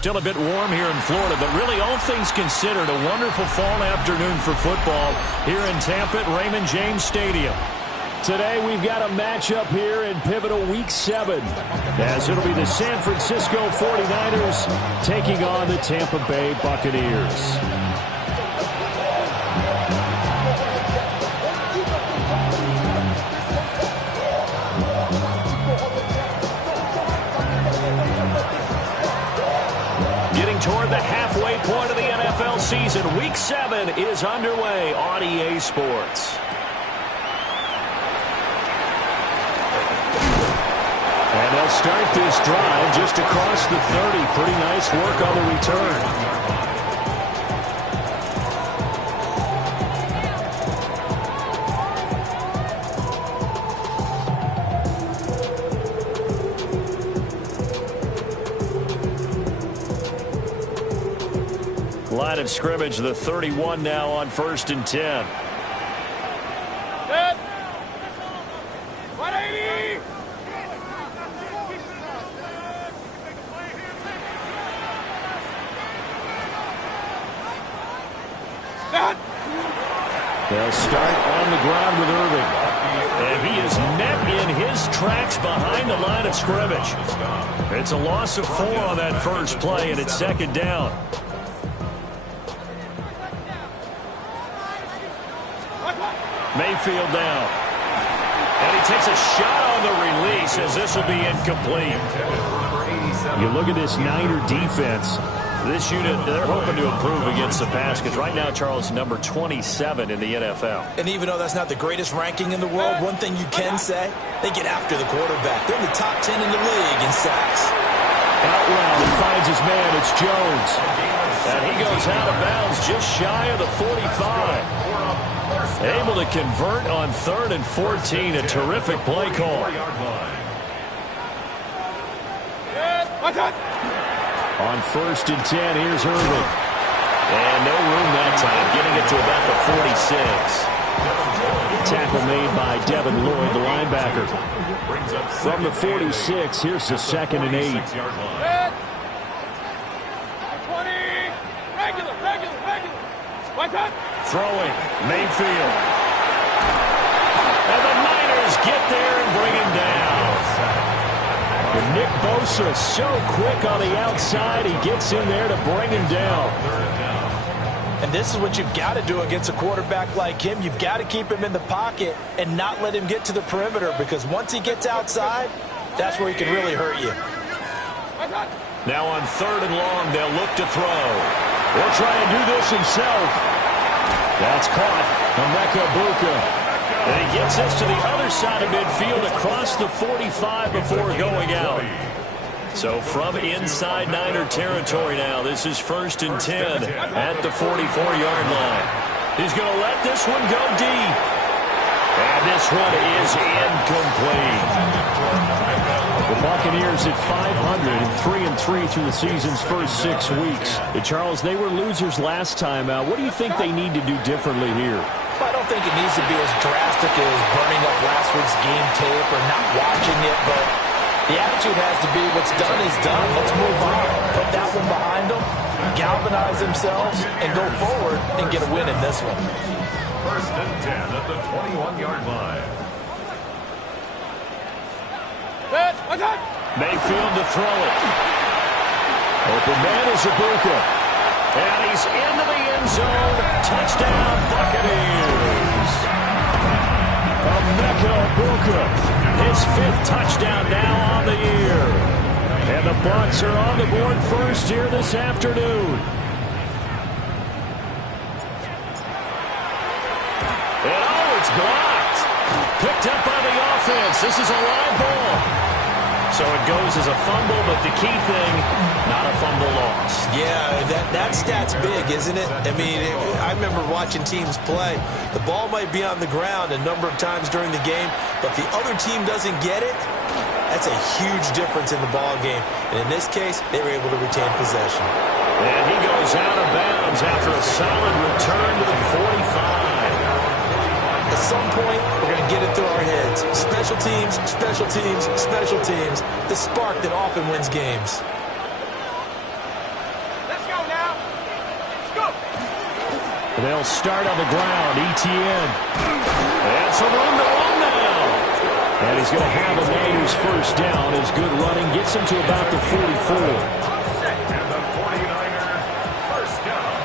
still a bit warm here in Florida, but really all things considered, a wonderful fall afternoon for football here in Tampa at Raymond James Stadium. Today we've got a matchup here in pivotal Week 7, as it'll be the San Francisco 49ers taking on the Tampa Bay Buccaneers. Toward the halfway point of the NFL season, Week 7 is underway on EA Sports. And they'll start this drive just across the 30. Pretty nice work on the return. Line of scrimmage, the 31 now on 1st and 10. Set. 180. They'll start on the ground with Irving. And he is met in his tracks behind the line of scrimmage. It's a loss of 4 on that first play, and it's 2nd down. Mayfield down. And he takes a shot on the release as this will be incomplete. You look at this Niner defense. This unit, they're hoping to improve against the pass because right now, Charles, number 27 in the NFL. And even though that's not the greatest ranking in the world, one thing you can say, they get after the quarterback. They're in the top 10 in the league in sacks. Out loud, he finds his man. It's Jones. And he goes out of bounds just shy of the 45. Able to convert on 3rd and 14. A terrific play call. On 1st and 10, here's Irving. And no room that time, getting it to about the 46. Tackle made by Devin Lloyd, the linebacker. From the 46, here's the 2nd and 8. 20. Regular. Throwing, Mayfield. And the Niners get there and bring him down. And Nick Bosa so quick on the outside, he gets in there to bring him down. And this is what you've got to do against a quarterback like him. You've got to keep him in the pocket and not let him get to the perimeter, because once he gets outside, that's where he can really hurt you. Now on 3rd and long, they'll look to throw. He'll try and do this himself. That's caught. Emeka Egbuka. And he gets this to the other side of midfield across the 45 before going out. So from inside Niner territory now, this is 1st and 10 at the 44-yard line. He's going to let this one go deep. And this one is incomplete. The Buccaneers at 500 and 3-3 through the season's first 6 weeks. Charles, they were losers last time out. What do you think they need to do differently here? I don't think it needs to be as drastic as burning up last week's game tape or not watching it, but the attitude has to be what's done is done. Let's move on. Put that one behind them, galvanize themselves, and go forward and get a win in this one. 1st and 10 at the 21-yard line. Mayfield to throw it. Open man is Egbuka. And he's into the end zone. Touchdown, Buccaneers. Emeka Egbuka. His 5th touchdown now on the year. And the Bucs are on the board first here this afternoon. And it's blocked. Picked up by the offense. This is a live ball. So it goes as a fumble, but the key thing, not a fumble loss. Yeah, that stat's big, isn't it? I mean, I remember watching teams play. The ball might be on the ground a number of times during the game, but the other team doesn't get it. That's a huge difference in the ball game. And in this case, they were able to retain possession. And he goes out of bounds after a solid return to the 45. At some point, we're going to get it through our heads. Special teams, special teams, special teams. The spark that often wins games. They'll start on the ground. Etienne. And some room to run now. And he's going to have a Niners first down. His good running gets him to about the 44. And the 49ers first down.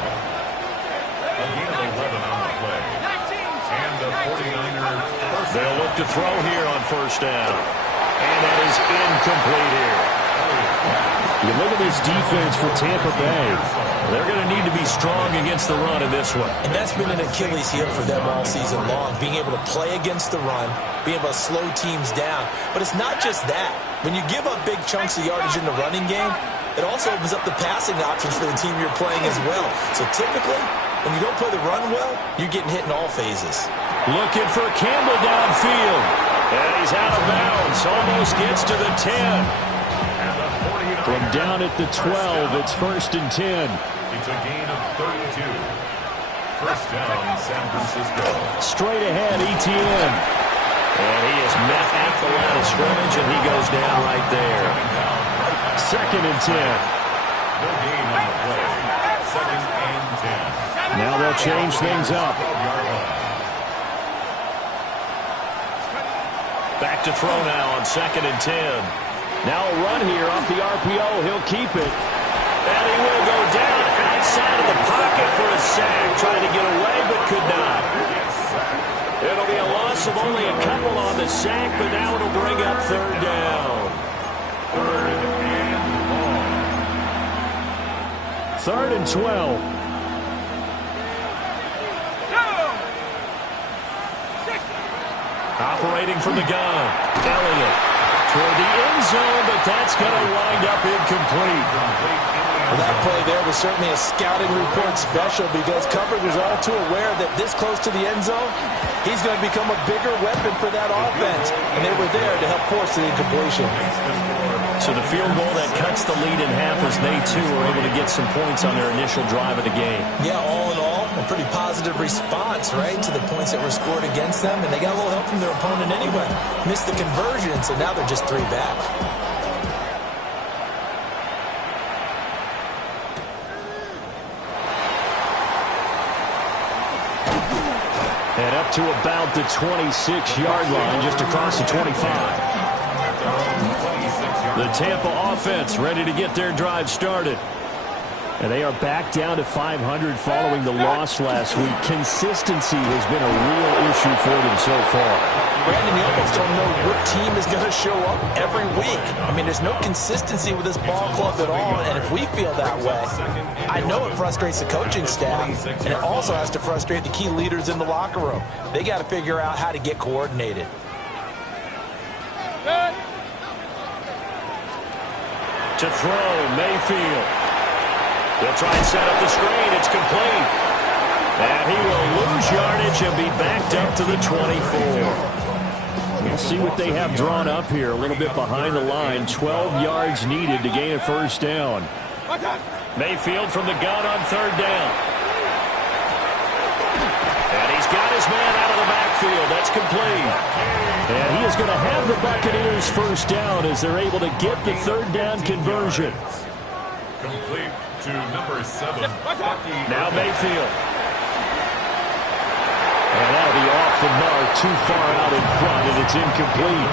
Again, 11 on the play. And the 49ers first down. They'll look to throw here on first down. And that is incomplete here. You look at this defense for Tampa Bay. They're going to need to be strong against the run in this one. And that's been an Achilles heel for them all season long, being able to play against the run, being able to slow teams down. But it's not just that. When you give up big chunks of yardage in the running game, it also opens up the passing options for the team you're playing as well. So typically, when you don't play the run well, you're getting hit in all phases. Looking for Campbell downfield. And he's out of bounds. Almost gets to the 10. From down at the 12, it's 1st and 10. It's a gain of 32. First down, San Francisco. Straight ahead, Etienne. And he is met at the line of scrimmage, and he goes down right there. 2nd and 10. No gain on the play. 2nd and 10. Now they'll change things up. Back to throw now on 2nd and 10. Now a run here off the RPO. He'll keep it. And he will go down outside of the pocket for a sack. Trying to get away, but could not. It'll be a loss of only a couple on the sack, but now it'll bring up 3rd down. 3rd and 12. Operating from the gun. Elliott. Toward the end zone, but that's going to wind up incomplete. Well, that play there was certainly a scouting report special because coverage was all too aware that this close to the end zone, he's going to become a bigger weapon for that offense. And they were there to help force the incompletion. So the field goal that cuts the lead in half as they, too, were able to get some points on their initial drive of the game. Yeah, all in all, a pretty positive response, right, to the points that were scored against them. And they got a little help from their opponent anyway. Missed the conversion, so now they're just 3 back. And up to about the 26-yard line, just across the 25. The Tampa offense ready to get their drive started. And they are back down to 500 following the loss last week. Consistency has been a real issue for them so far. Brandon, you almost don't know what team is going to show up every week. I mean, there's no consistency with this ball club at all, and if we feel that way, I know it frustrates the coaching staff, and it also has to frustrate the key leaders in the locker room. They got to figure out how to get coordinated. To throw, Mayfield. They'll try and set up the screen. It's complete. And he will lose yardage and be backed up to the 24. We'll see what they have drawn up here. A little bit behind the line. 12 yards needed to gain a first down. Mayfield from the gun on 3rd down. And he's got his man out of the backfield. That's complete. And he is going to have the Buccaneers first down as they're able to get the 3rd down conversion. Complete to number 7. Now Mayfield. And that'll be off the mark, too far out in front, and it's incomplete.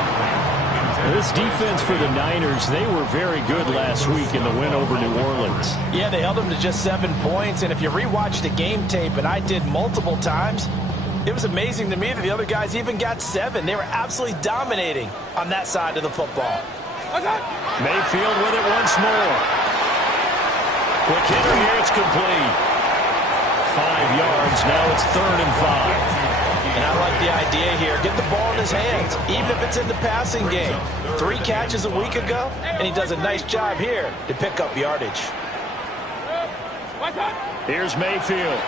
This defense for the Niners, they were very good last week in the win over New Orleans. Yeah, they held them to just 7 points, and if you rewatch the game tape, and I did multiple times, it was amazing to me that the other guys even got 7. They were absolutely dominating on that side of the football. Mayfield with it once more. Quick hitter here, it's complete. 5 yards, now it's 3rd and 5. And I like the idea here. Get the ball in his hands, even if it's in the passing game. 3 catches a week ago, and he does a nice job here to pick up yardage. Here's Mayfield.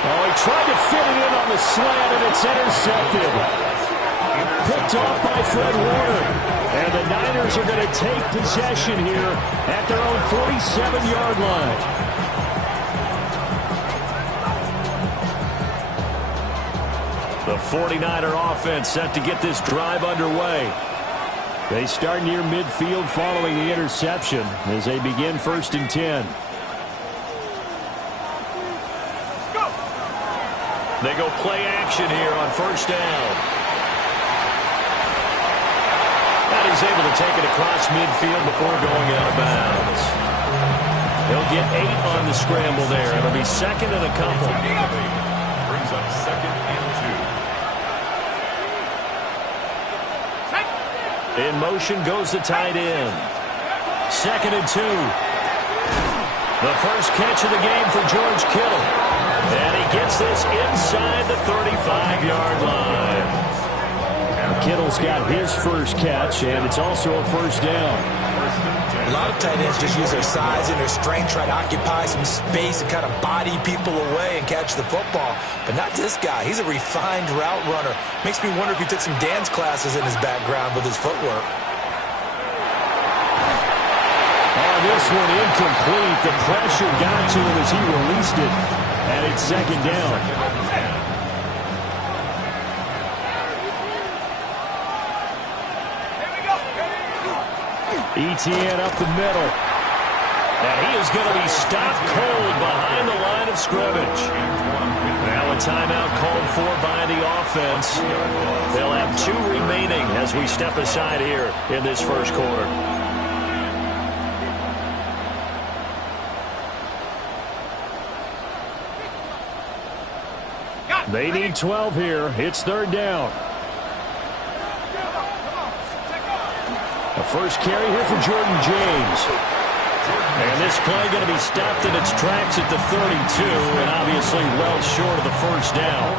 Oh, he tried to fit it in on the slant, and it's intercepted. Picked off by Fred Warner. And the Niners are going to take possession here at their own 47-yard line. The 49er offense set to get this drive underway. They start near midfield following the interception as they begin 1st and 10. They go play action here on first down. And he's able to take it across midfield before going out of bounds. He'll get 8 on the scramble there. It'll be second and a couple. Brings up second and 2. In motion goes the tight end. Second and 2. The first catch of the game for George Kittle. And he gets this inside the 35-yard line. Kittle's got his first catch, and it's also a first down. A lot of tight ends just use their size and their strength, try to occupy some space and kind of body people away and catch the football. But not this guy. He's a refined route runner. Makes me wonder if he took some dance classes in his background with his footwork. This one incomplete. The pressure got to him as he released it, and it's second down. ETN up the middle. And he is going to be stopped cold behind the line of scrimmage. Now a timeout called for by the offense. They'll have 2 remaining as we step aside here in this first quarter. They need 12 here. It's third down. The first carry here for Jordan James. And this play going to be stopped in its tracks at the 32, and obviously well short of the first down.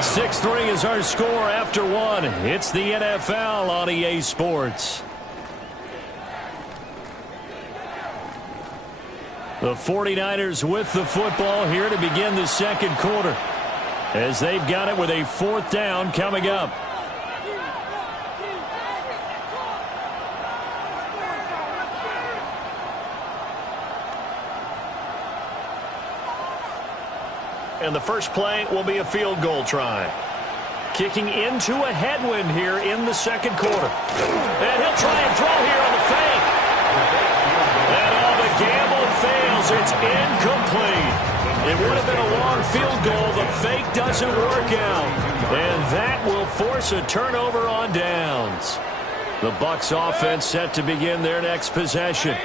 6-3 is our score after 1. It's the NFL on EA Sports. The 49ers with the football here to begin the second quarter, as they've got it with a 4th down coming up. And the first play will be a field goal try. Kicking into a headwind here in the second quarter. And he'll try and throw here on the fake. And all the gamble fails. It's incomplete. It would have been a long field goal. The fake doesn't work out. And that will force a turnover on downs. The Bucs offense set to begin their next possession.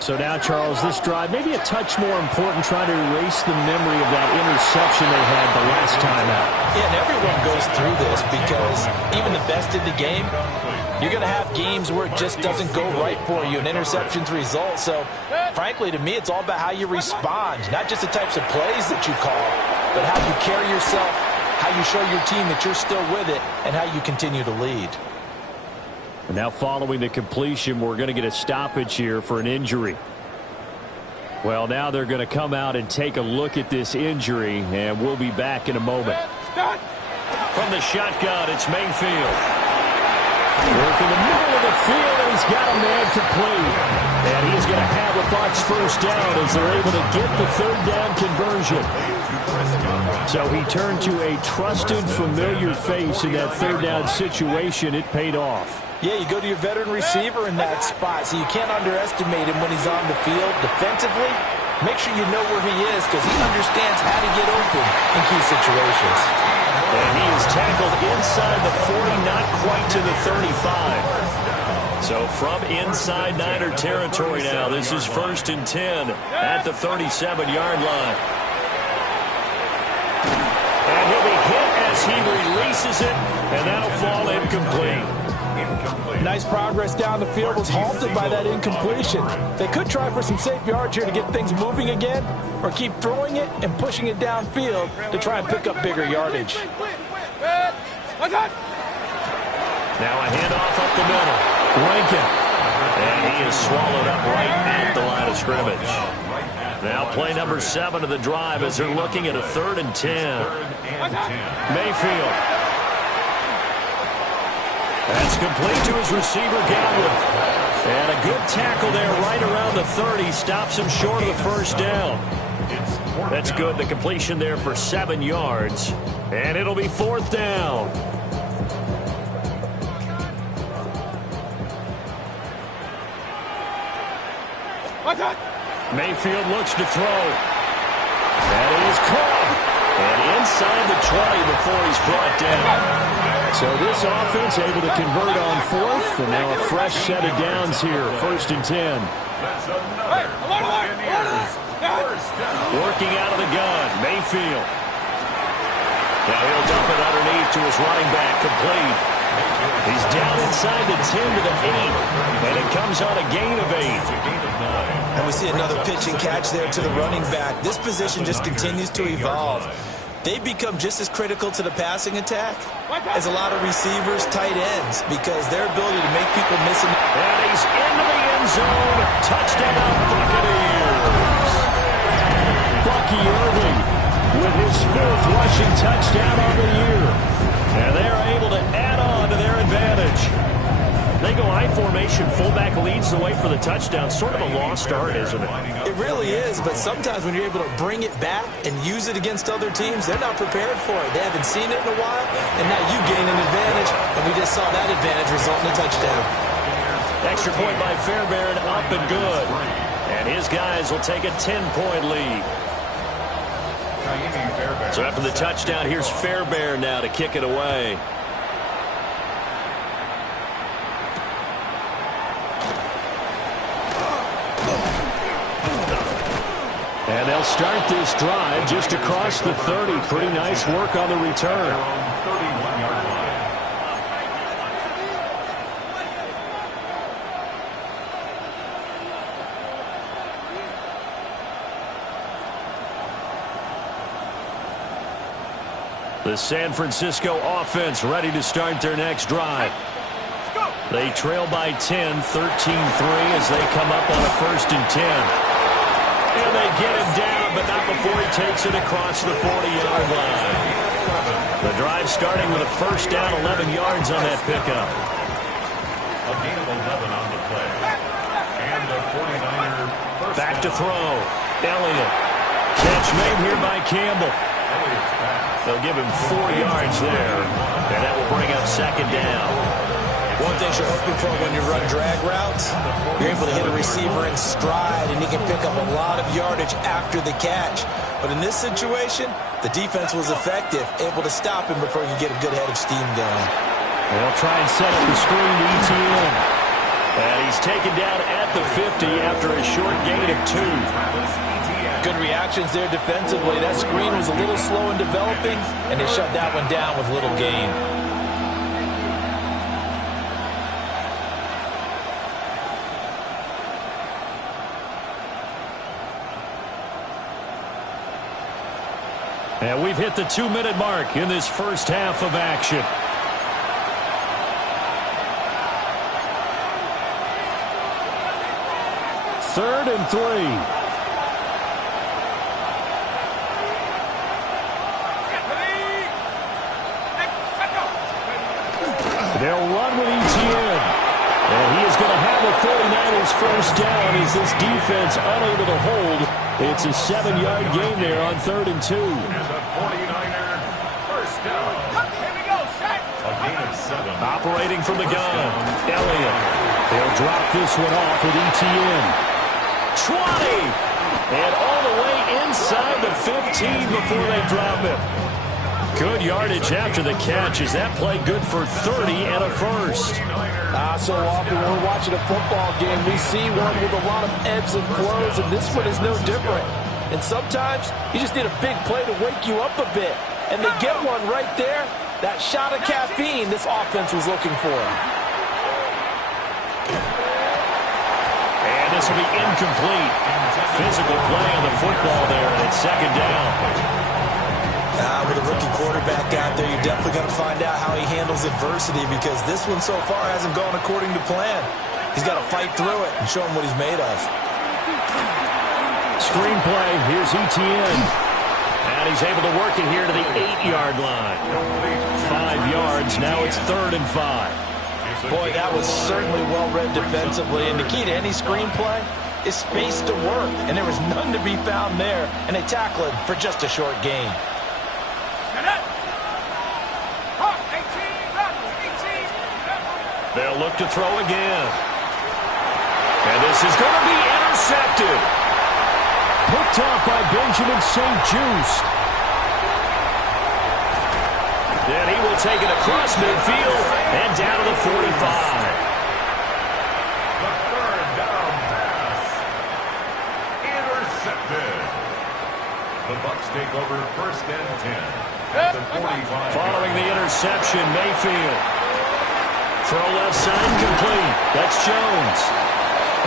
So now, Charles, this drive maybe a touch more important, trying to erase the memory of that interception they had the last time out. Yeah, and everyone goes through this because even the best in the game, you're going to have games where it just doesn't go right for you, and interceptions result. So, frankly, to me, it's all about how you respond, not just the types of plays that you call, but how you carry yourself, how you show your team that you're still with it, and how you continue to lead. Now following the completion, we're going to get a stoppage here for an injury. Well, now they're going to come out and take a look at this injury, and we'll be back in a moment. From the shotgun, it's Mayfield. Working the middle of the field, and he's got a man complete. And he's going to have a Bucs first down as they're able to get the third down conversion. So he turned to a trusted, familiar face in that third down situation. It paid off. Yeah, you go to your veteran receiver in that spot, so you can't underestimate him when he's on the field. Defensively, make sure you know where he is because he understands how to get open in key situations. And he is tackled inside the 40, not quite to the 35. So from inside Niner territory now, this is 1st and 10 at the 37-yard line. And he'll be hit as he releases it, and that'll fall incomplete. Nice progress down the field, was halted by that incompletion. They could try for some safe yards here to get things moving again, or keep throwing it and pushing it downfield to try and pick up bigger yardage. Now a handoff up the middle. Lincoln. And he is swallowed up right at the line of scrimmage. Now play number 7 of the drive as they're looking at a 3rd and 10. Mayfield. That's complete to his receiver, Galvin. And a good tackle there right around the 30. Stops him short of the first down. That's good. The completion there for 7 yards. And it'll be 4th down. Mayfield looks to throw. That is caught. And inside the 20 before he's brought down. So this offense able to convert on fourth, and now a fresh set of downs here, 1st and 10. Working out of the gun, Mayfield. Now he'll dump it underneath to his running back, complete. He's down inside the 10 to the 8, and it comes on a gain of 8. And we see another pitch and catch there to the running back. This position just continues to evolve. They become just as critical to the passing attack as a lot of receivers, tight ends, because their ability to make people miss. And he's into the end zone. Touchdown, Buccaneers. Bucky Irving with his 4th rushing touchdown on the year. And they're able to add on to their advantage. They go I formation, fullback leads the way for the touchdown. Sort of a lost art, isn't it? It really is, but sometimes when you're able to bring it back and use it against other teams, they're not prepared for it. They haven't seen it in a while, and now you gain an advantage, and we just saw that advantage result in a touchdown. Extra point by Fairbairn, up and good. And his guys will take a 10-point lead. So after the touchdown, here's Fairbairn now to kick it away. And they'll start this drive just across the 30. Pretty nice work on the return. 31-yard line. The San Francisco offense ready to start their next drive. They trail by 10, 13-3 as they come up on a 1st and 10. And they get him down, but not before he takes it across the 40-yard line. The drive starting with a 1st down, 11 yards on that pickup. A gain of 11 on the play. And the 49er first Back to down. throw. Elliott. Catch made here by Campbell. Elliott's pass. They'll give him 4 yards there, and that will bring up 2nd down. One thing you're hoping for when you run drag routes, you're able to hit a receiver in stride, and he can pick up a lot of yardage after the catch. But in this situation, the defense was effective, able to stop him before he could get a good head of steam going. They'll try and set up the screen to ETN. And he's taken down at the 50 after a short gain of 2. Good reactions there defensively. That screen was a little slow in developing, and they shut that one down with little gain. And we've hit the 2-minute mark in this first half of action. Third and 3. They'll run with ETN. And he is going to have the 49ers first down as this defense unable to hold. It's a 7-yard gain there on 3rd and 2. And the 49er first down. Here we go, set. A gain of 7. Operating from the gun, Elliott. They'll drop this one off with ETN. 20! And all the way inside the 15 before they drop it. Good yardage after the catch. Is that play good for 30 and a first? So often when we're watching a football game, we see one with a lot of ebbs and flows, and this one is no different. And sometimes you just need a big play to wake you up a bit. And they get one right there. That shot of caffeine this offense was looking for. And this will be incomplete. Physical play on the football there, and it's 2nd down. With a rookie quarterback out there, you're definitely going to find out how he handles adversity, because this one so far hasn't gone according to plan. He's got to fight through it and show him what he's made of. Screenplay, here's ETN. And he's able to work it here to the 8-yard line. 5 yards, now it's 3rd and 5. Boy, that was certainly well-read defensively, and the key to any screenplay is space to work, and there was none to be found there, and they tackle him for just a short gain. They'll look to throw again. And this is going to be intercepted. Put picked off by Benjamin St-Juste. And he will take it across midfield and down to the 45. The third down pass. Intercepted. The Bucs take over 1st and 10 at the 45. Following the interception, Mayfield. Throw left side complete. That's Jones.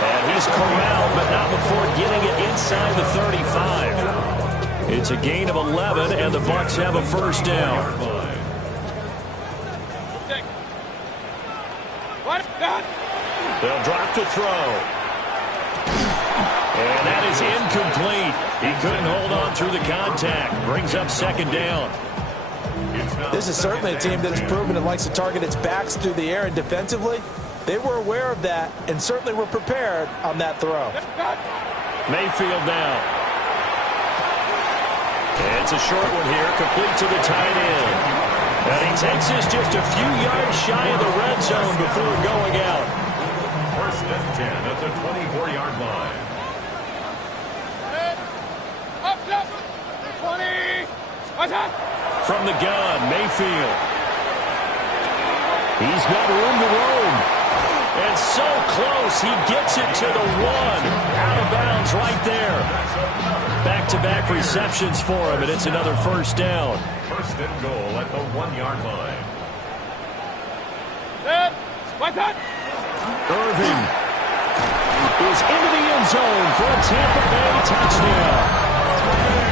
And he's corralled, but not before getting it inside the 35. It's a gain of 11, and the Bucs have a 1st down. They'll drop to throw. And that is incomplete. He couldn't hold on through the contact. Brings up 2nd down. This is certainly a team that has proven it likes to target its backs through the air, and defensively, they were aware of that and certainly were prepared on that throw. Mayfield now. It's a short one here, complete to the tight end. And he takes this just a few yards shy of the red zone before going out. 1st and 10 at the 24-yard line. From the gun, Mayfield. He's got room to roam. And so close, he gets it to the 1. Out of bounds right there. Back-to-back receptions for him, and it's another 1st down. 1st and goal at the 1-yard line. Irving is into the end zone for a Tampa Bay touchdown.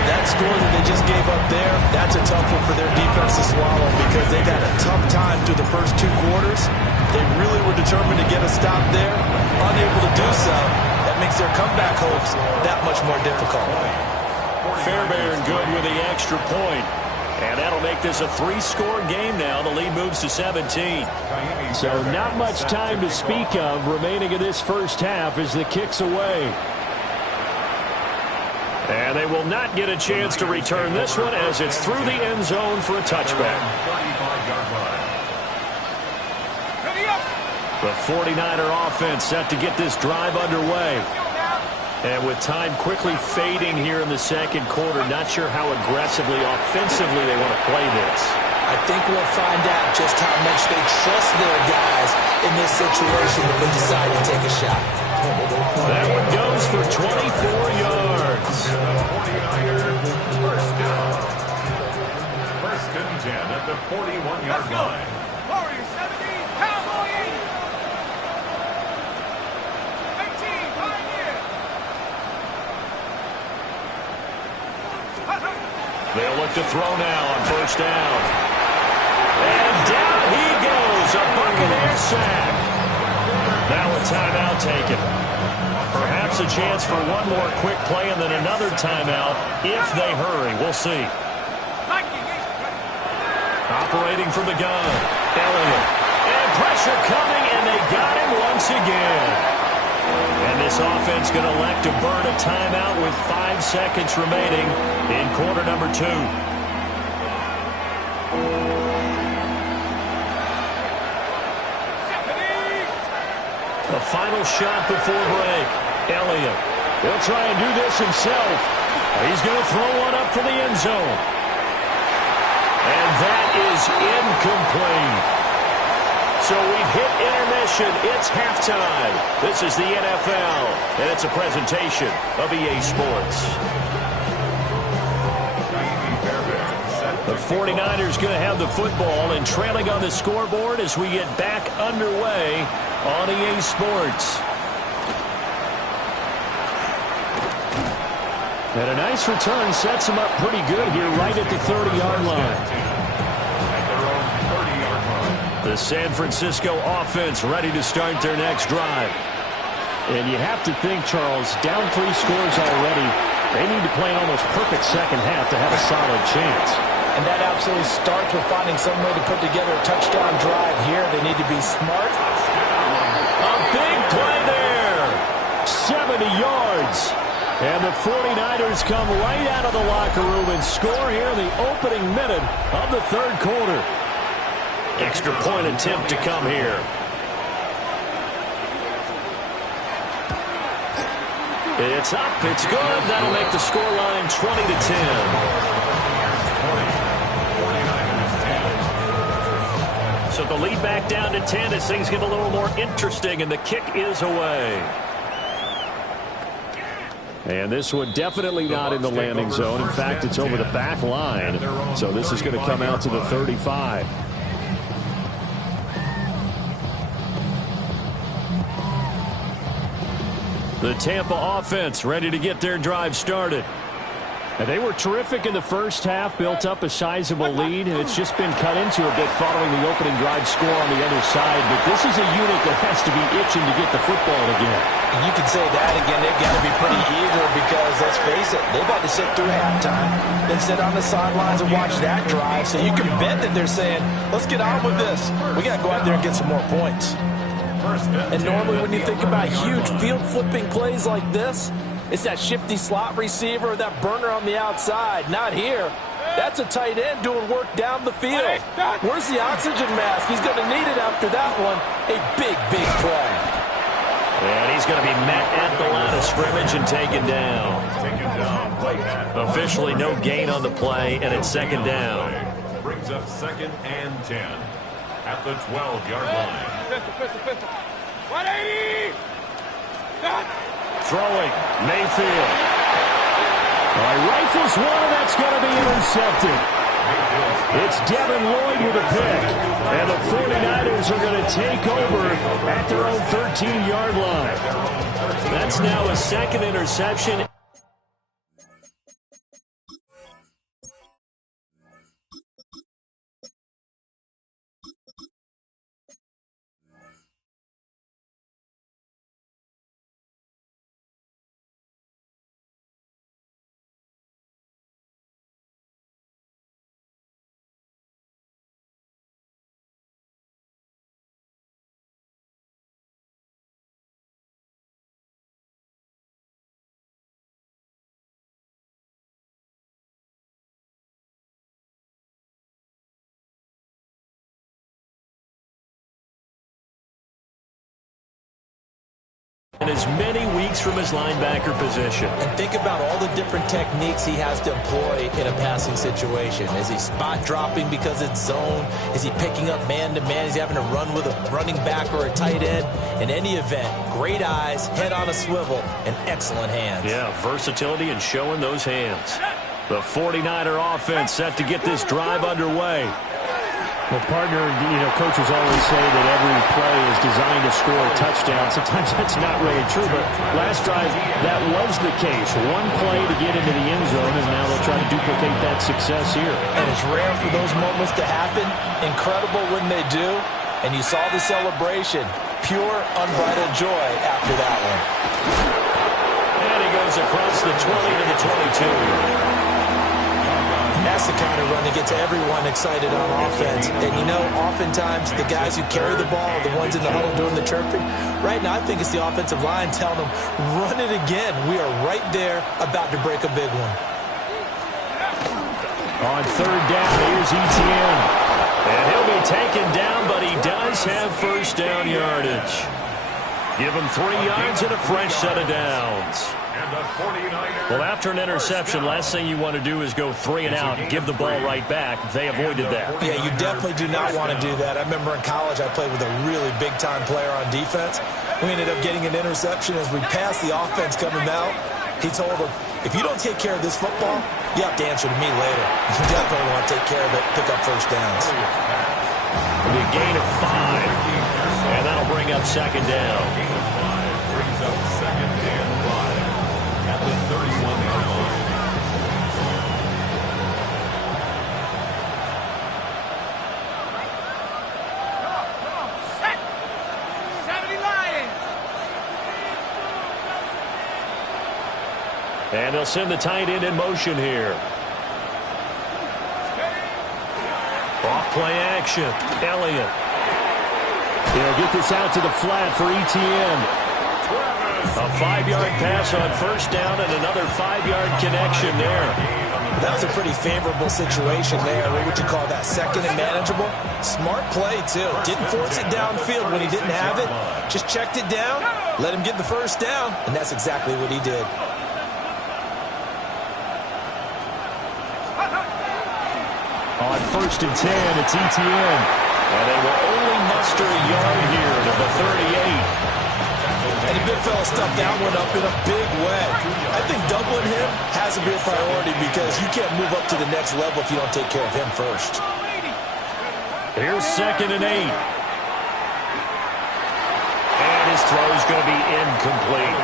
That score that they just gave up there, that's a tough one for their defense to swallow because they've had a tough time through the first 2 quarters. They really were determined to get a stop there. Unable to do so, that makes their comeback hopes that much more difficult. Fairbairn good with the extra point. And that'll make this a 3-score game now. The lead moves to 17. So not much time to speak of remaining in this first half as the kick's away. And they will not get a chance to return this one as it's through the end zone for a touchback. The 49er offense set to get this drive underway. And with time quickly fading here in the 2nd quarter, not sure how aggressively, offensively they want to play this. I think we'll find out just how much they trust their guys in this situation if they decide to take a shot. That one goes for 24 yards. 1st down. 1st and 10 at the 41-yard line. Warrior 70, Cowboy 80. 18, Pioneer. They'll look to throw now on 1st down. And down he goes, a Buccaneer sack. Now a timeout taken. Perhaps a chance for one more quick play and then another timeout if they hurry. We'll see. Operating from the gun. Elliott. And pressure coming, and they got him once again. And this offense going to elect to burn a timeout with 5 seconds remaining in quarter number 2. A final shot before break. Elliott. He'll try and do this himself. He's going to throw one up for the end zone. And that is incomplete. So we've hit intermission. It's halftime. This is the NFL, and it's a presentation of EA Sports. The 49ers going to have the football and trailing on the scoreboard as we get back underway on EA Sports. And a nice return sets him up pretty good here right at the 30-yard line. The San Francisco offense ready to start their next drive. And you have to think, Charles, down 3 scores already, they need to play an almost perfect second half to have a solid chance. And that absolutely starts with finding some way to put together a touchdown drive here. They need to be smart. A big play there. 70 yards. And the 49ers come right out of the locker room and score here in the opening minute of the 3rd quarter. Extra point attempt to come here. It's up. It's good. That'll make the scoreline 20-10. So the lead back down to 10 as things get a little more interesting, and the kick is away. And this one definitely not in the landing zone. In fact, it's over the back line. So this is going to come out to the 35. The Tampa offense ready to get their drive started. And they were terrific in the first half, built up a sizable lead, and it's just been cut into a bit following the opening drive score on the other side. But this is a unit that has to be itching to get the football again. And you can say that again. They've got to be pretty eager because, let's face it, they've had to sit through halftime, then sit on the sidelines and watch that drive. So you can bet that they're saying, let's get on with this. We got to go out there and get some more points. And normally when you think about huge field flipping plays like this, it's that shifty slot receiver, that burner on the outside. Not here. That's a tight end doing work down the field. Where's the oxygen mask? He's going to need it after that one. A big, big play. And he's going to be met at the line of scrimmage and taken down. Officially no gain on the play, and it's second down. Brings up 2nd and 10 at the 12-yard line. Pistol. 180! Throwing, Mayfield. All right, rifles one, and that's going to be intercepted. It's Devin Lloyd with a pick. And the 49ers are going to take over at their own 13-yard line. That's now a second interception. And as many weeks from his linebacker position. And think about all the different techniques he has to employ in a passing situation. Is he spot dropping because it's zone? Is he picking up man-to-man? Is he having to run with a running back or a tight end? In any event, great eyes, head on a swivel, and excellent hands. Yeah, versatility and showing those hands. The 49er offense set to get this drive underway. Well, partner, coaches always say that every play is designed to score a touchdown. Sometimes that's not really true, but last drive, that was the case. One play to get into the end zone, and now they'll try to duplicate that success here. And it's rare for those moments to happen. Incredible when they do. And you saw the celebration. Pure, unbridled joy after that one. And he goes across the 20 to the 22. That's the kind of run that gets everyone excited on offense. And, oftentimes the guys who carry the ball are the ones in the huddle doing the chirping. Right now, I think it's the offensive line telling them, run it again. We are right there about to break a big one. On third down, here's Etienne. And he'll be taken down, but he does have first down yardage. Give him 3 yards and a fresh set of downs. Well, after an interception, last thing you want to do is go 3 and out and give the ball right back. They avoided that. Yeah, you definitely do not want to do that. I remember in college I played with a really big-time player on defense. We ended up getting an interception as we passed the offense coming out. He told him, if you don't take care of this football, you have to answer to me later. You definitely want to take care of it, pick up first downs. The gain of 5, and that'll bring up second down. Brings up 2nd and 5 at the 31-yard line. Set! 70 Lions! And they'll send the tight end in motion here. Off play action. Elliott. They'll get this out to the flat for Etienne. A 5-yard pass on first down and another 5-yard connection there. That was a pretty favorable situation there. What would you call that? Second and manageable? Smart play, too. Didn't force it downfield when he didn't have it. Just checked it down, let him get the first down, and that's exactly what he did. On 1st and 10, it's ETN. And they will only muster a yard here to the 38. And the big fella stuffed that one up in a big way. I think doubling him has to be a priority because you can't move up to the next level if you don't take care of him first. Here's 2nd and 8. And his throw is going to be incomplete.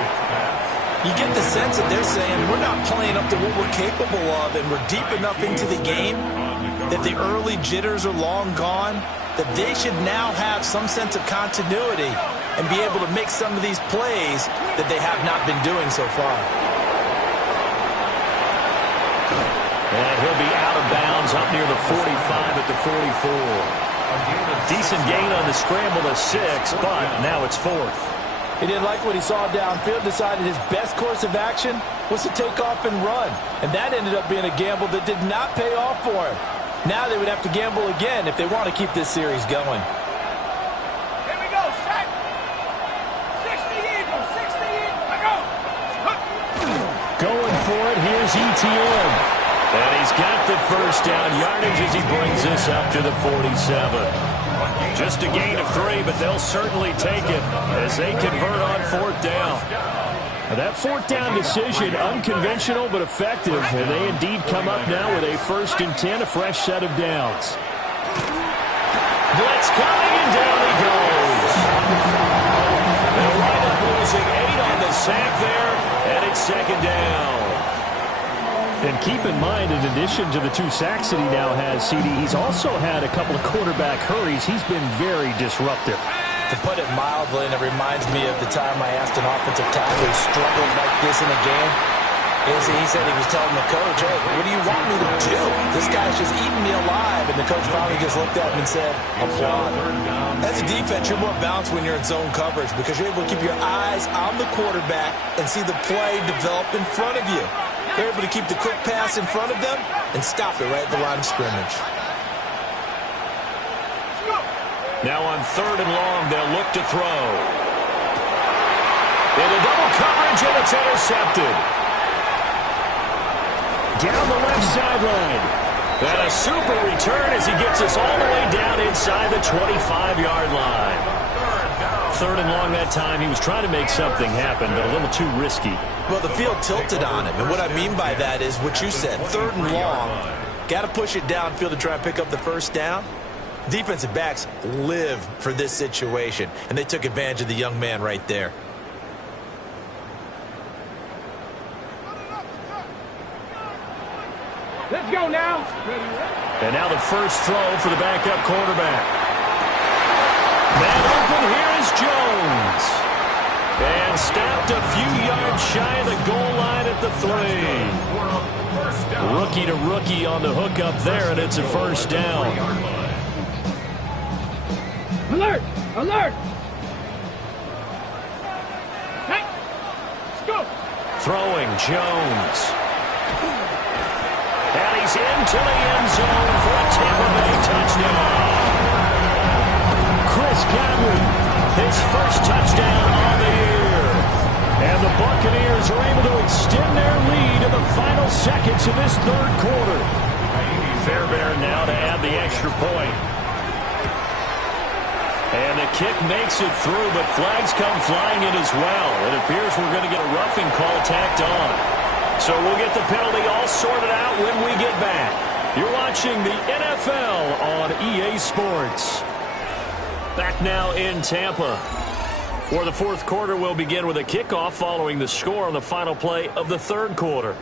You get the sense that they're saying we're not playing up to what we're capable of and we're deep enough into the game that the early jitters are long gone, that they should now have some sense of continuity and be able to make some of these plays that they have not been doing so far. And he'll be out of bounds up near the 45 at the 44. Decent gain on the scramble to 6, but now it's 4th. He didn't like what he saw downfield, decided his best course of action was to take off and run. And that ended up being a gamble that did not pay off for him. Now they would have to gamble again if they want to keep this series going. Here we go, set. 60 Eagles, 60 Eagles, go. Going for it, here's ETN. And he's got the first down yardage as he brings this up to the 47. Just a gain of 3, but they'll certainly take it as they convert on 4th down. Now that 4th down decision, unconventional but effective, and they indeed come up now with a 1st and 10, a fresh set of downs. Blitz coming, and down he goes. They'll wind up losing 8 on the sack there, and it's 2nd down. And keep in mind, in addition to the 2 sacks that he now has, CD, he's also had a couple of quarterback hurries. He's been very disruptive. To put it mildly, and it reminds me of the time I asked an offensive tackle who struggled like this in a game, is he said he was telling the coach, hey, what do you want me to do? This guy's just eating me alive. And the coach finally just looked at him and said, applaud. As a defense, you're more balanced when you're in zone coverage because you're able to keep your eyes on the quarterback and see the play develop in front of you. They're able to keep the quick pass in front of them and stop it right at the line of scrimmage. Now on 3rd and long, they'll look to throw. Into double coverage, and it's intercepted. Down the left sideline. And a super return as he gets us all the way down inside the 25-yard line. 3rd and long that time. He was trying to make something happen, but a little too risky. Well, the field tilted on him, and what I mean by that is what you said, 3rd and long. Got to push it downfield to try and pick up the first down. Defensive backs live for this situation, and they took advantage of the young man right there. Let's go now. And now the first throw for the backup quarterback. Man open, here is Jones. And stopped a few yards shy of the goal line at the 3. Rookie to rookie on the hookup there, and it's a first down. Alert! Alert! Hey! Let's go! Throwing Jones. And he's into the end zone for a Tampa Bay touchdown. Chris Godwin, His first touchdown on the year. and the Buccaneers are able to extend their lead in the final seconds of this 3rd quarter. Fairbairn now to add the extra point. And the kick makes it through, but flags come flying in as well. It appears we're going to get a roughing call tacked on. So we'll get the penalty all sorted out when we get back. You're watching the NFL on EA Sports. Back now in Tampa, where the 4th quarter will begin with a kickoff following the score on the final play of the 3rd quarter.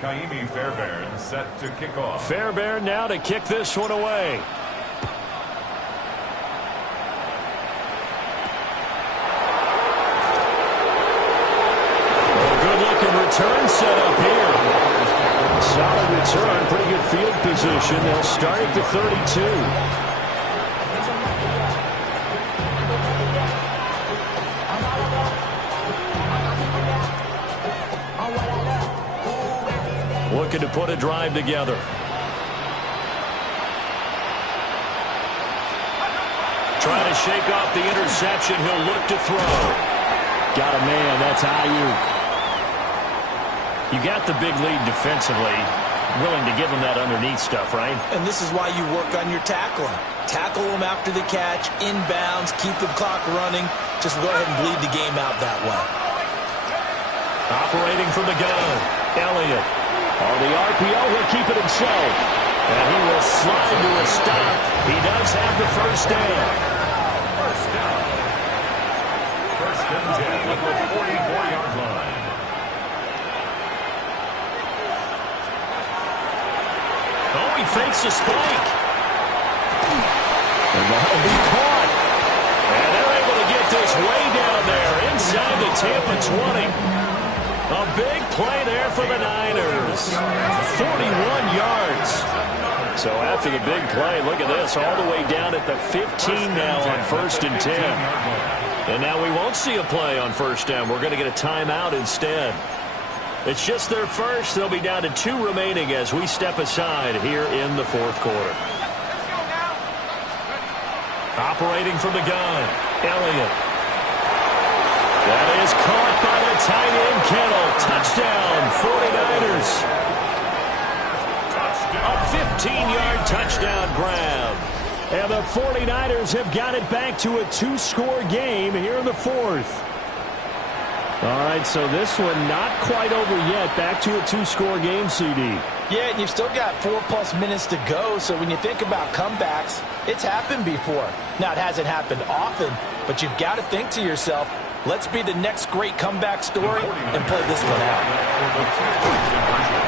Kaimi Fairbairn set to kick off. Fairbairn now to kick this one away. Return set up here. Solid return, pretty good field position. They'll start at the 32. looking to put a drive together. Trying to shake off the interception. He'll look to throw. Got a man. That's Ayuk. You got the big lead defensively. Willing to give him that underneath stuff, right? And this is why you work on your tackling. Tackle them after the catch, inbounds, keep the clock running. Just go ahead and bleed the game out that way. Operating from the gun, Elliott. On the RPO, he'll keep it himself. And he will slide to a stop. He does have the first down. First down. First and 10 at the 44-yard line. Oh, he fakes a spike. And that'll be caught. And they're able to get this way down there inside the Tampa 20. A big play there for the Niners. 41 yards. So after the big play, look at this, all the way down at the 15 now on 1st and 10. And now we won't see a play on first down. We're going to get a timeout instead. It's just their first. They'll be down to 2 remaining as we step aside here in the 4th quarter. Operating from the gun, Elliott. That is caught by the tight end, Kittle. Touchdown, 49ers. A 15-yard touchdown grab. And the 49ers have got it back to a 2-score game here in the 4th. All right, so this one not quite over yet. Back to a 2-score game, CD. Yeah, and you've still got 4+ minutes to go, so when you think about comebacks, it's happened before. Now, it hasn't happened often, but you've got to think to yourself, let's be the next great comeback story and play this one out.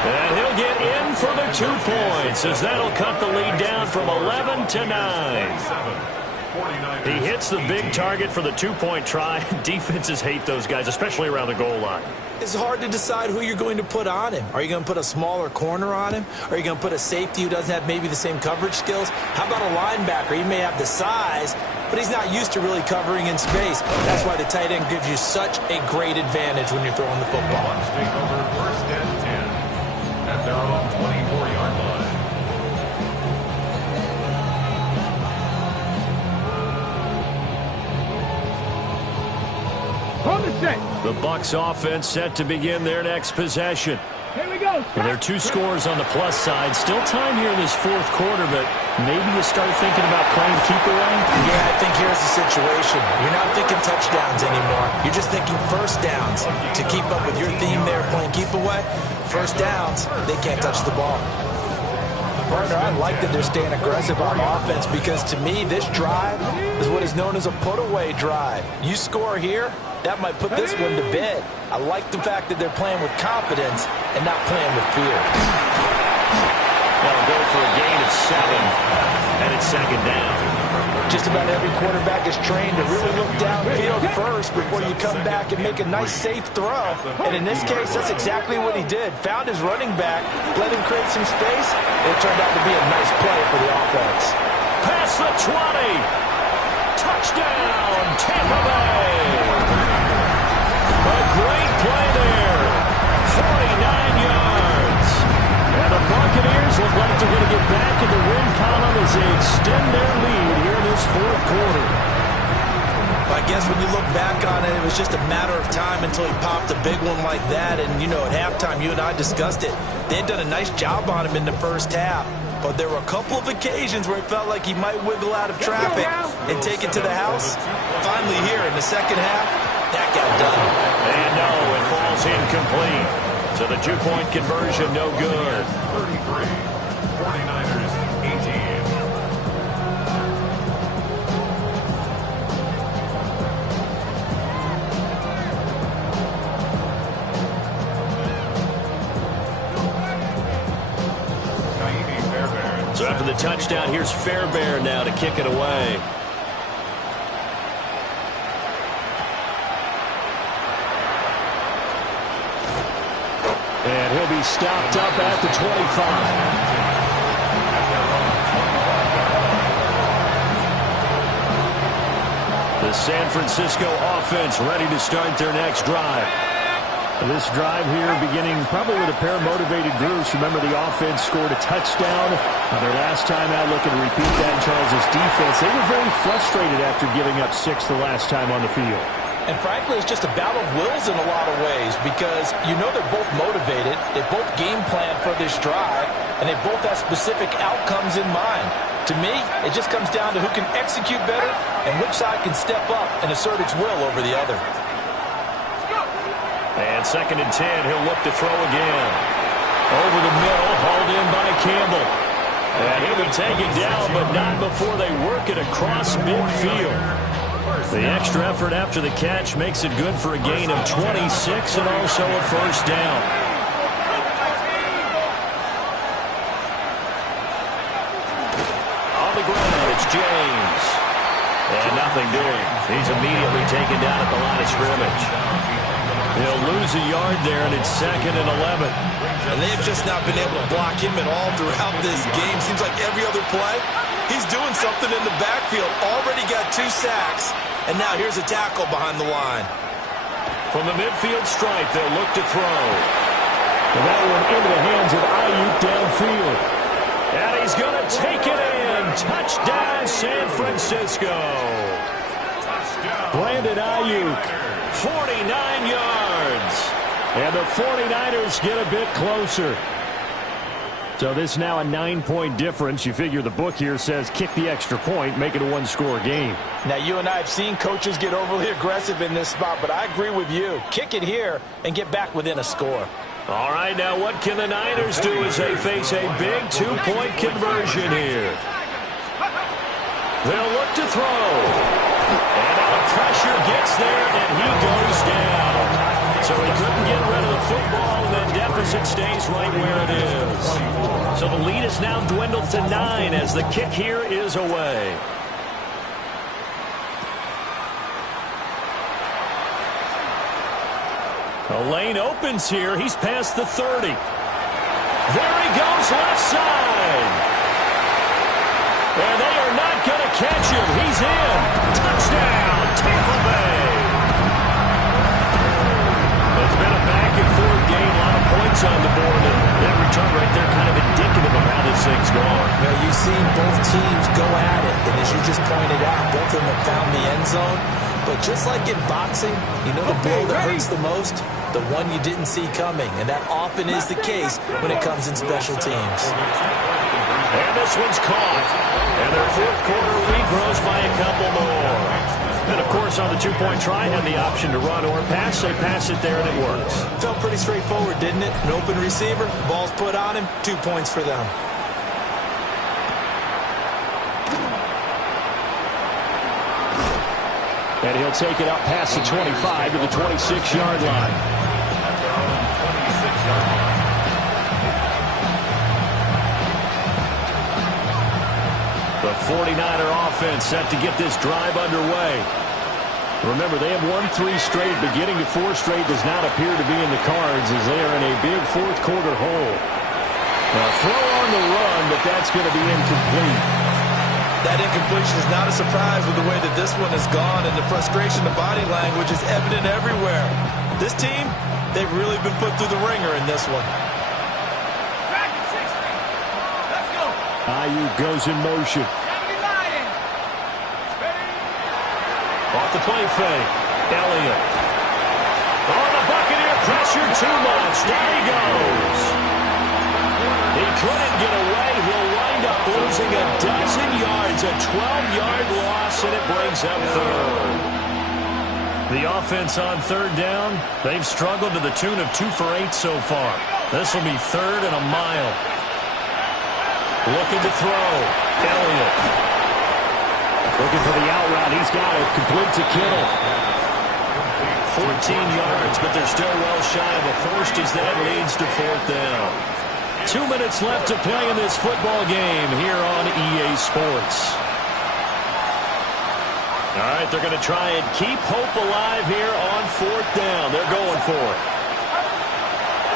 And he'll get in for the 2 points as that'll cut the lead down from 11 to 9. He hits the big target for the 2-point try. Defenses hate those guys, especially around the goal line. It's hard to decide who you're going to put on him. Are you going to put a smaller corner on him? Are you going to put a safety who doesn't have maybe the same coverage skills? How about a linebacker? He may have the size, but he's not used to really covering in space. That's why the tight end gives you such a great advantage when you're throwing the football. Take over 1st and 10 at their own 24-yard line. Hold the set. The Bucs offense set to begin their next possession. Here we go. Well, there are 2 scores on the plus side. Still time here in this 4th quarter, but maybe you start thinking about playing keep away? Yeah, I think here's the situation. You're not thinking touchdowns anymore. You're just thinking first downs. To keep up with your theme there, playing keep away, first downs, they can't touch the ball. Partner, I like that they're staying aggressive on offense because to me, this drive is what is known as a put-away drive. You score here, that might put this one to bed. I like the fact that they're playing with confidence and not playing with fear. They'll go for a gain of 7, and it's 2nd down. Just about every quarterback is trained to really look downfield first before you come back and make a nice, safe throw. And in this case, that's exactly what he did. Found his running back, let him create some space, and it turned out to be a nice play for the offense. Past the 20. Touchdown, Tampa Bay. A great play there. 49 yards. And the Buccaneers look like they're going to get back in the win column as they extend their lead here in this 4th quarter. I guess when you look back on it, it was just a matter of time until he popped a big one like that. And, you know, at halftime, you and I discussed it. They had done a nice job on him in the first half. But there were a couple of occasions where it felt like he might wiggle out of traffic and take it to the house. Finally here in the second half, that got done. And no, it falls incomplete. So the 2-point conversion, no good. 33, 49ers 18. So after the touchdown, here's Fairbairn now to kick it away. And he'll be stopped up at the 25. The San Francisco offense ready to start their next drive. This drive here beginning probably with a pair of motivated groups. Remember, the offense scored a touchdown on their last time out. Looking to repeat that in Charles' defense. They were very frustrated after giving up 6 the last time on the field. And frankly, it's just a battle of wills in a lot of ways because you know they're both motivated. They both game plan for this drive, and they both have specific outcomes in mind. To me, it just comes down to who can execute better and which side can step up and assert its will over the other. And 2nd and 10, he'll look to throw again. Over the middle, hauled in by Campbell. And he'll be taken down, but not before they work it across midfield. The extra effort after the catch makes it good for a gain of 26 and also a first down. On the ground, it's James. And nothing doing. He's immediately taken down at the line of scrimmage. He'll lose a yard there, and it's 2nd and 11. And they've just not been able to block him at all throughout this game. Seems like every other play, he's doing something in the backfield. Already got 2 sacks, and now here's a tackle behind the line. From the midfield stripe, they'll look to throw. And that one into the hands of Ayuk downfield. And he's going to take it in. Touchdown, San Francisco. Brandon Ayuk. 49 yards. And the 49ers get a bit closer. So this now a 9-point difference. You figure the book here says kick the extra point, make it a 1-score game. Now, you and I have seen coaches get overly aggressive in this spot, but I agree with you. Kick it here and get back within a score. All right, now what can the Niners do as they face a big 2-point conversion here? They'll look to throw. And now the pressure gets there, and he goes down. So he couldn't get rid of the football, and the deficit stays right where it is. So the lead is now dwindled to 9 as the kick here is away. A lane opens here. He's past the 30. There he goes, left side. And they are not going to catch him. He's in. Touchdown, Tampa Bay. It's been a back-and-forth game. A lot of points on the board. And that return right there kind of indicative of how this thing's gone. Now, you've seen both teams go at it. And as you just pointed out, both of them have found the end zone. But just like in boxing, you know the blow that hurts the most? The one you didn't see coming. And that often is the case when it comes in special teams. And this one's caught. And their 4th quarter lead grows by a couple more. And, of course, on the 2-point try, had the option to run or pass. They pass it there, and it works. Felt pretty straightforward, didn't it? An open receiver, ball's put on him, 2 points for them. And he'll take it up past the 25 to the 26-yard line. The 49er offense set to get this drive underway. Remember, they have won 3 straight. Beginning to 4 straight does not appear to be in the cards as they are in a big 4th quarter hole. Now, throw on the run, but that's going to be incomplete. That incompletion is not a surprise with the way that this one has gone, and the frustration, the body language is evident everywhere. This team, they've really been put through the ringer in this one. Ayuk goes in motion. Off the play fake. Elliott. On the Buccaneer pressure too much. There he goes. He couldn't get away. He'll wind up losing a dozen yards. A 12-yard loss, and it brings up 3rd. The offense on 3rd down, they've struggled to the tune of 2 for 8 so far. This will be 3rd and a mile. Looking to throw. Elliott. Looking for the out route. He's got it. Complete to Kittle. 14 yards, but they're still well shy of a first as that leads to 4th down. 2 minutes left to play in this football game here on EA Sports. All right, they're going to try and keep hope alive here on 4th down. They're going for it.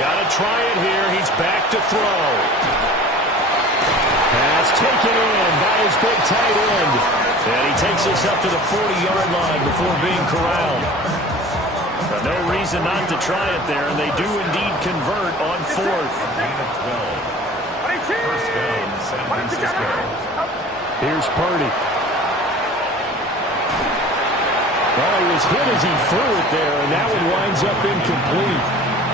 Got to try it here. He's back to throw. Pass taken in by his big tight end. And he takes us up to the 40-yard line before being corralled. But no reason not to try it there, and they do indeed convert on fourth. First down, San Francisco. Here's Purdy. Well, he was hit as he threw it there, and that one winds up incomplete.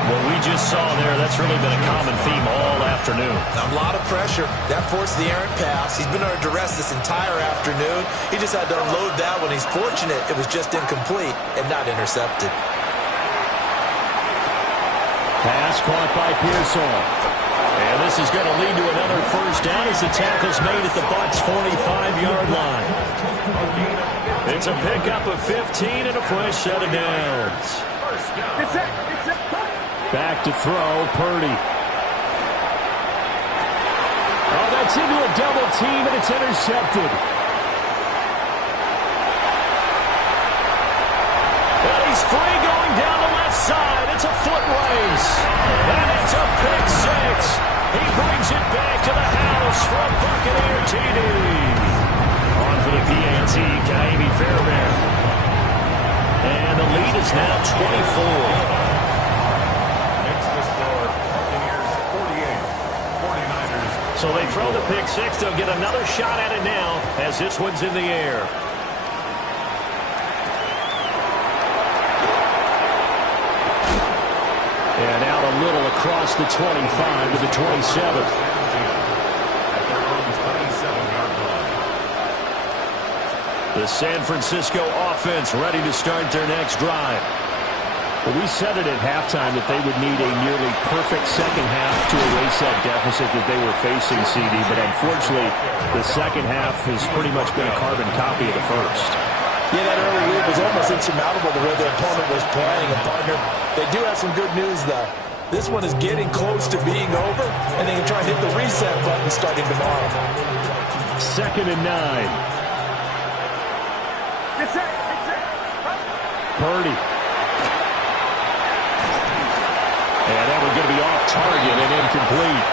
What we just saw there, that's really been a common theme all afternoon. A lot of pressure. That forced the errant pass. He's been under duress this entire afternoon. He just had to unload that one. He's fortunate it was just incomplete and not intercepted. Pass caught by Pearsall. And this is going to lead to another first down as the tackle's made at the Bucs' 45-yard line. It's a pickup of 15 and a fresh set of downs. Back to throw, Purdy. Oh, that's into a double team, and it's intercepted. Well, he's free going down the left side. It's a foot race. And it's a pick six. He brings it back to the house for a Buccaneer TD. On for the PAT, Kaimi Fairbairn. And the lead is now 24. So they throw the pick six. They'll get another shot at it now as this one's in the air. And out a little across the 25 to the 27. The San Francisco offense ready to start their next drive. Well, we said it at halftime that they would need a nearly perfect second half to erase that deficit that they were facing, CD. But unfortunately, the second half has pretty much been a carbon copy of the first. Yeah, that early lead was almost insurmountable the way their opponent was playing. And, partner, they do have some good news, though. This one is getting close to being over, and they can try and hit the reset button starting tomorrow. 2nd and 9. Purdy. And that one's going to be off target and incomplete.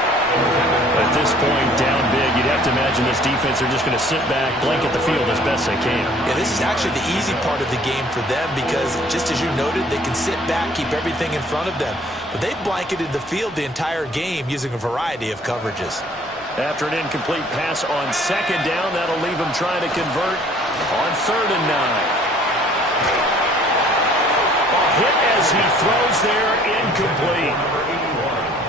At this point, down big, you'd have to imagine this defense are just going to sit back, blanket the field as best they can. Yeah, this is actually the easy part of the game for them because, just as you noted, they can sit back, keep everything in front of them. But they've blanketed the field the entire game using a variety of coverages. After an incomplete pass on 2nd down, that'll leave them trying to convert on 3rd and 9. Hit as he throws there, incomplete.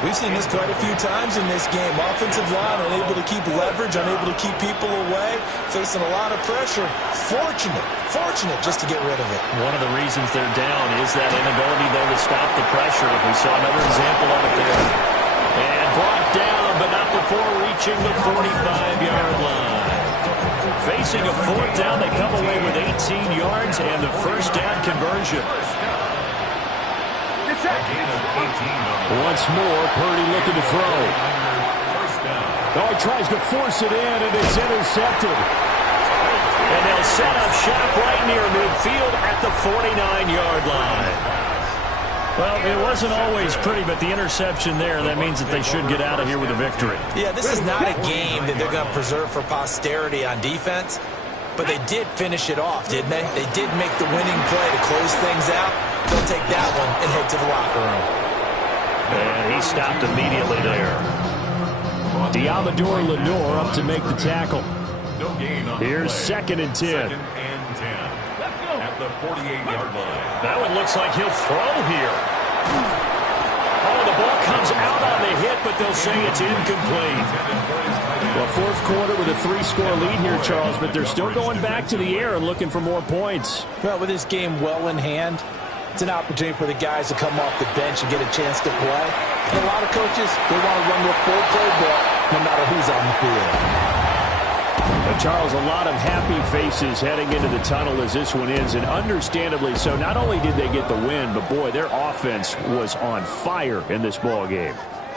We've seen this quite a few times in this game. Offensive line unable to keep leverage, unable to keep people away, facing a lot of pressure. Fortunate just to get rid of it. One of the reasons they're down is that inability, though, to stop the pressure. We saw another example of it there. And brought down, but not before reaching the 45-yard line. Facing a 4th down, they come away with 18 yards and the first down conversion. Once more, Purdy looking to throw. Oh, he tries to force it in, and it's intercepted. And they'll set up shop right near midfield at the 49-yard line. Well, it wasn't always pretty, but the interception there, that means that they should get out of here with a victory. Yeah, this is not a game that they're going to preserve for posterity on defense, but they did finish it off, didn't they? They did make the winning play to close things out. They'll take that one and head to the locker room. And he stopped immediately there. Diamador Lenore up to make the tackle. Here's 2nd and 10. At the 48-yard line. That one looks like he'll throw here. Oh, the ball comes out on the hit, but they'll say it's incomplete. Well, 4th quarter with a 3-score lead here, Charles, but they're still going back to the air and looking for more points. Well, with this game well in hand, it's an opportunity for the guys to come off the bench and get a chance to play. And a lot of coaches, they want to run their full playbook no matter who's on the field. But Charles, a lot of happy faces heading into the tunnel as this one ends, and understandably so. Not only did they get the win, but boy, their offense was on fire in this ball game.